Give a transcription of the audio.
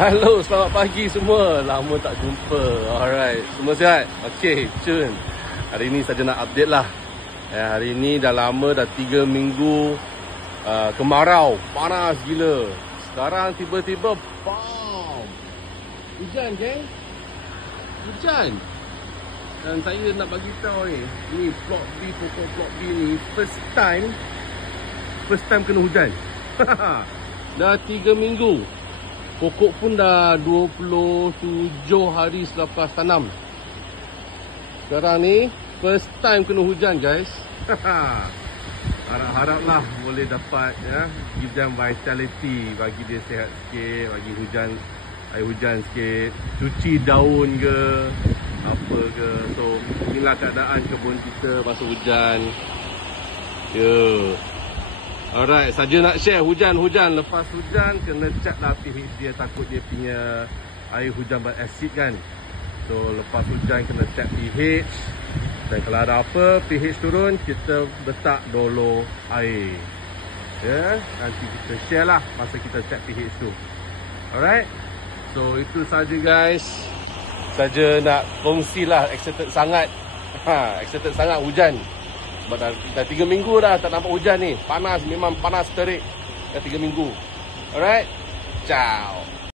Halo, selamat pagi semua. Lama tak jumpa. Alright, semua sihat? Okay, cun. Hari ni saja nak update lah. Hari ni dah lama, dah 3 minggu kemarau, panas gila. Sekarang tiba-tiba bam, hujan geng. Hujan. Dan saya nak bagi tahu ni plot B, pokok plot B ni first time kena hujan. Dah 3 minggu. Pokok pun dah 27 hari selepas tanam. Sekarang ni first time kena hujan guys. Harap-haraplah boleh dapat give them vitality, bagi dia sihat sikit, bagi air hujan sikit, cuci daun ke apa ke. So inilah keadaan kebun kita masa hujan. Alright, saja nak share hujan. Lepas hujan kena check lah pH dia, takut dia punya air hujan berasid kan. So lepas hujan kena check pH. Dan kalau ada apa pH turun, kita letak dolo air. Nanti kita share lah masa kita check pH tu. Alright, so itu saja guys. Saja nak kongsi lah, excited sangat. Excited sangat hujan. Dah 3 minggu dah tak nampak hujan ni. Panas, memang panas terik. Dah 3 minggu. Alright, ciao.